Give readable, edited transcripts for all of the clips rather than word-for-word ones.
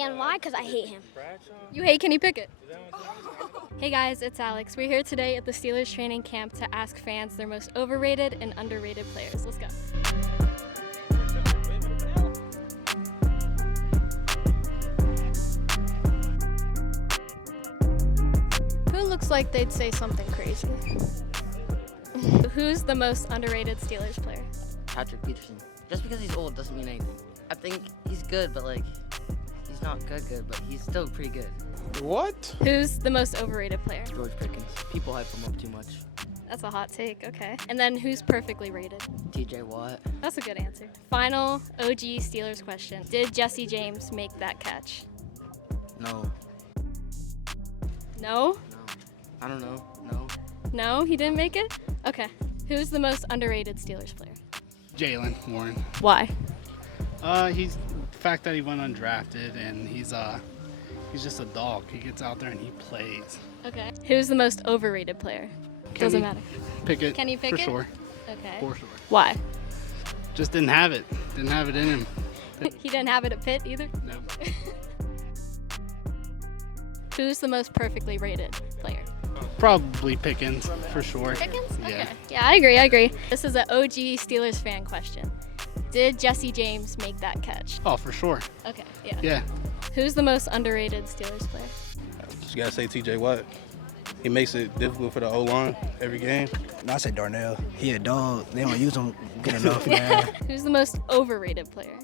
And why? Because I hate him. You hate Kenny Pickett? Hey guys, it's Alex. We're here today at the Steelers training camp to ask fans their most overrated and underrated players. Let's go. Who looks like they'd say something crazy? Who's the most underrated Steelers player? Patrick Peterson. Just because he's old doesn't mean anything. I think he's good, but he's not good, but he's still pretty good. What? Who's the most overrated player? George Pickens. People hype him up too much. That's a hot take, okay. And then who's perfectly rated? TJ Watt. That's a good answer. Final OG Steelers question. Did Jesse James make that catch? No. No? No. I don't know. No. No, he didn't make it? Okay. Who's the most underrated Steelers player? Jalen Warren. Why? He's the fact that he went undrafted and he's just a dog. He gets out there and he plays. Okay. Who's the most overrated player? Doesn't matter. Pickett. Kenny Pickett? For sure. Okay. For sure. Why? Just didn't have it. Didn't have it in him. He didn't have it at Pitt either? Nope. Who's the most perfectly rated player? Probably Pickens, for sure. Pickens? Yeah. Okay. Yeah, I agree. This is an OG Steelers fan question. Did Jesse James make that catch? Oh, for sure. Okay, yeah. Yeah. Who's the most underrated Steelers player? Just gotta say TJ Watt. He makes it difficult for the O-line every game. No, I say Darnell. He a dog. They don't use him good enough, man. Who's the most overrated player?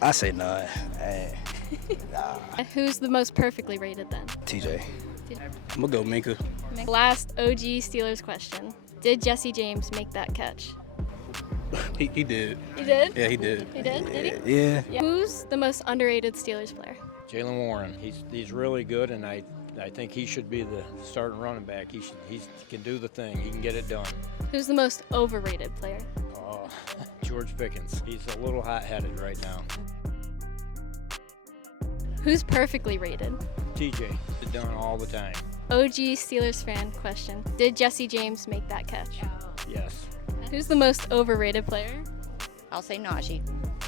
I say none. Hey, Who's the most perfectly rated then? TJ. I'm gonna go Minka. Last OG Steelers question. Did Jesse James make that catch? He did. He did? Yeah, he did. He did? Did he? Yeah. Who's the most underrated Steelers player? Jalen Warren. He's really good, and I think he should be the starting running back. He can do the thing. He can get it done. Who's the most overrated player? George Pickens. He's a little hot-headed right now. Who's perfectly rated? TJ. It's done all the time. OG Steelers fan question. Did Jesse James make that catch? Yes. Who's the most overrated player? I'll say Najee.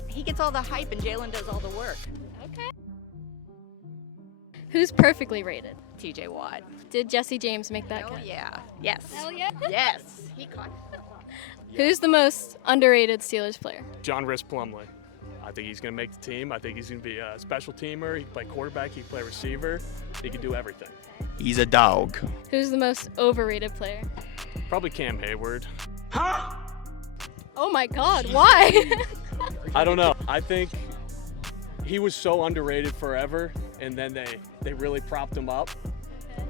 He gets all the hype and Jalen does all the work. Okay. Who's perfectly rated? TJ Watt. Did Jesse James make that Oh catch? yeah. Yes. Hell yeah. Yes. He caught it. Who's the most underrated Steelers player? John Rhys Plumlee. I think he's going to make the team. I think he's going to be a special teamer. He can play quarterback. He can play receiver. He can do everything. He's a dog. Who's the most overrated player? Probably Cam Hayward. Oh my God, why? I don't know. I think he was so underrated forever, and then they really propped him up.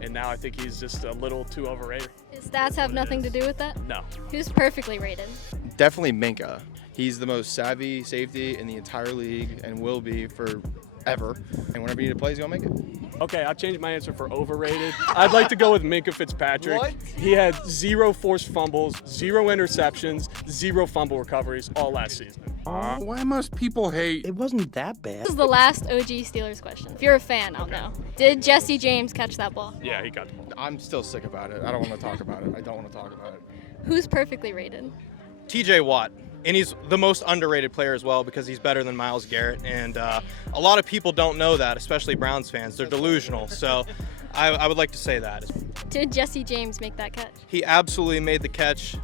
And now I think he's just a little too overrated. His stats have nothing to do with that? No. Who's perfectly rated? Definitely Minka. He's the most savvy safety in the entire league and will be forever. And whenever he need to play, he's going to make it. Okay, I'll change my answer for overrated. I'd like to go with Minkah Fitzpatrick. What? He had 0 forced fumbles, 0 interceptions, 0 fumble recoveries all last season. Why must people hate? It wasn't that bad. This is the last OG Steelers question. If you're a fan, I'll know. Did Jesse James catch that ball? Yeah, he got the ball. I'm still sick about it. I don't want to talk about it. I don't want to talk about it. Who's perfectly rated? TJ Watt. And he's the most underrated player as well because he's better than Myles Garrett. And a lot of people don't know that, especially Browns fans. They're delusional. So I would like to say that. Did Jesse James make that catch? He absolutely made the catch.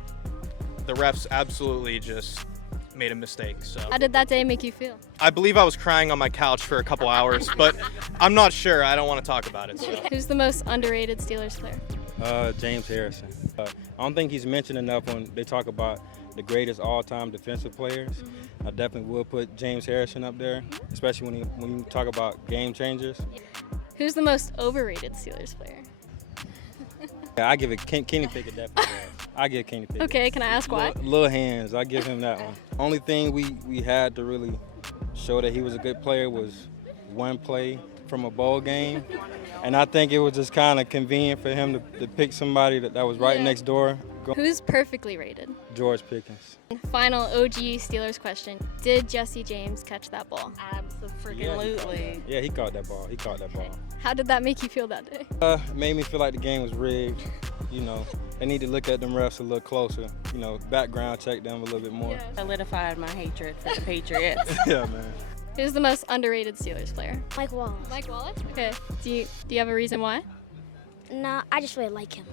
The refs absolutely just made a mistake. So How did that day make you feel? I believe I was crying on my couch for a couple hours, but I'm not sure. I don't want to talk about it. So. Who's the most underrated Steelers player? James Harrison. I don't think he's mentioned enough when they talk about the greatest all-time defensive players. I definitely will put James Harrison up there, especially when you talk about game changers. Who's the most overrated Steelers player? Yeah, I give it Kenny Pickett definitely. I give Kenny Pickett. Okay, can I ask why? Little hands, I give him that one. Only thing we had to really show that he was a good player was one play from a bowl game. And I think it was just kind of convenient for him to pick somebody that was right next door. Who's perfectly rated? George Pickens. Final OG Steelers question. Did Jesse James catch that ball? Absolutely. Yeah, he caught that ball. How did that make you feel that day? It made me feel like the game was rigged. You know, they need to look at them refs a little closer. You know, background check them a little bit more. Solidified my hatred for the Patriots. Yeah, man. Who's the most underrated Steelers player? Mike Wallace. Mike Wallace? Okay. Do you have a reason why? No, I just really like him.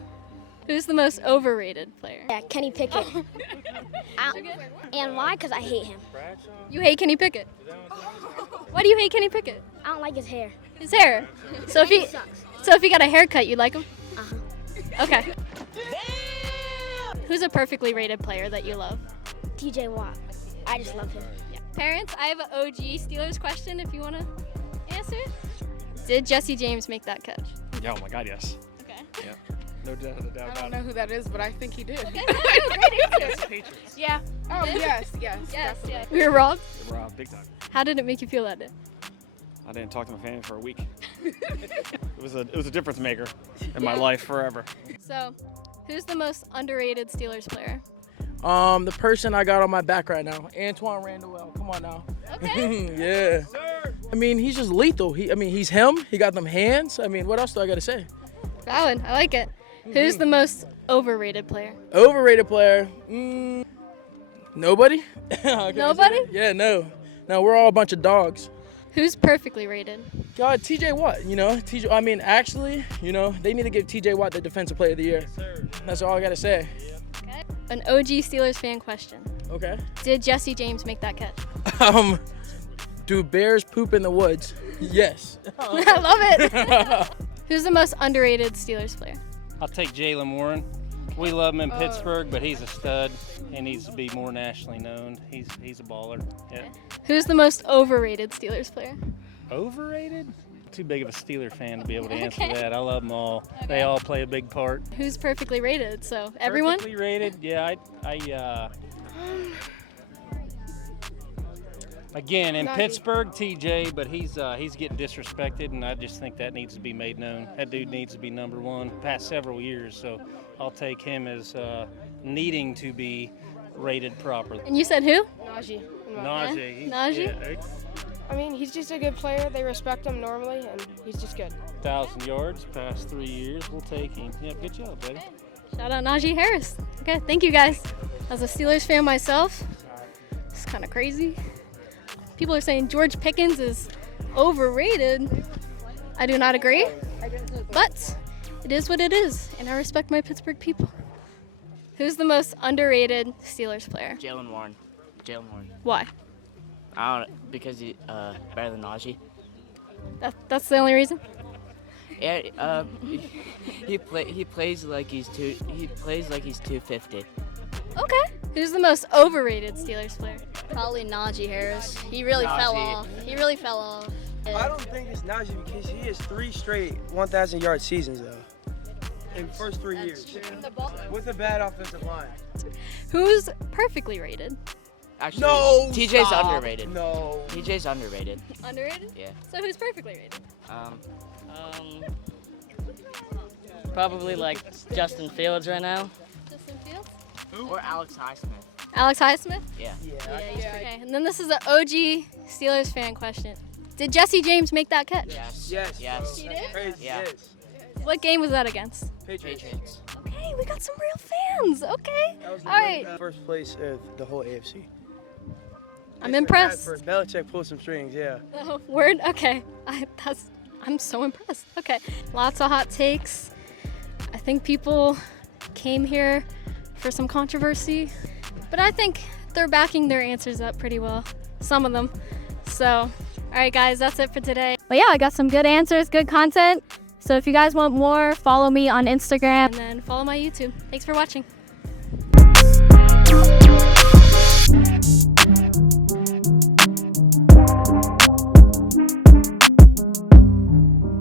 Who's the most overrated player? Yeah, Kenny Pickett. And why? Because I hate him. You hate Kenny Pickett? Why do you hate Kenny Pickett? I don't like his hair. His hair. So if he got a haircut, you like him? Uh-huh. Okay. Who's a perfectly rated player that you love? TJ Watt. I just love him. Yeah. Parents, I have an OG Steelers question if you want to answer it. Did Jesse James make that catch? Yeah, oh my God, yes. Okay. Yeah. No doubt about I don't know who that is, but I think he did. Okay. Great answer. Patriots. Yeah. Oh, yes. Yes. We were robbed. We're robbed big time. How did it make you feel that day? I didn't talk to my family for a week. It was a difference maker in my life forever. So, who's the most underrated Steelers player? The person I got on my back right now, Antoine Randall. Come on now. Okay. Yeah. I mean, he's just lethal. He's him. He got them hands. I mean, what else do I got to say? Valid. I like it. Who's the most overrated player? Overrated player? Nobody. Nobody? Yeah, no. No, we're all a bunch of dogs. Who's perfectly rated? God, TJ Watt, actually, they need to give TJ Watt the Defensive Player of the Year. That's all I got to say. Okay. An OG Steelers fan question. Okay. Did Jesse James make that catch? Do bears poop in the woods? Yes. I love it. Who's the most underrated Steelers player? I'll take Jalen Warren. We love him in Pittsburgh, but he's a stud. He needs to be more nationally known. He's a baller. Yeah. Okay. Who's the most overrated Steelers player? Overrated? Too big of a Steeler fan to be able to answer Okay. that. I love them all. Okay. They all play a big part. Who's perfectly rated? So everyone? Perfectly rated? Yeah, again, in Pittsburgh, TJ, but he's getting disrespected, and I just think that needs to be made known. That dude needs to be number one past several years, so I'll take him as needing to be rated properly. And you said who? Najee. Najee. Najee? Yeah, I mean, he's just a good player. They respect him normally, and he's just good. 1,000 yards past 3 years. We'll take him. Yeah, good job, buddy. Shout out Najee Harris. Okay, thank you guys. As a Steelers fan myself, it's kind of crazy. People are saying George Pickens is overrated. I do not agree, but it is what it is, and I respect my Pittsburgh people. Who's the most underrated Steelers player? Jalen Warren. Why? I don't know, because he's better than Najee. That's the only reason? Yeah, he plays like he's 250. Okay. Who's the most overrated Steelers player? Probably Najee Harris. He really fell off. I don't think it's Najee because he has 3 straight 1,000-yard seasons, though, in the first 3 years. With a bad offensive line. Who's perfectly rated? Actually, No, TJ's stop. underrated. No. TJ's underrated. Underrated? Yeah. So who's perfectly rated? Probably like Justin Fields right now. Justin Fields? Or Alex Highsmith. Alex Highsmith? Yeah. Okay, and then this is an OG Steelers fan question. Did Jesse James make that catch? Yes. He did? Yeah. What game was that against? Patriots. Okay, we got some real fans. Okay. That was All right. First place of the whole AFC. I'm impressed. Belichick pulled some strings, yeah. Oh, word? Okay. I'm so impressed. Okay. Lots of hot takes. I think people came here for some controversy, but I think they're backing their answers up pretty well. Some of them. So, all right, guys, that's it for today. But yeah, I got some good answers, good content. So if you guys want more, follow me on Instagram and then follow my YouTube. Thanks for watching.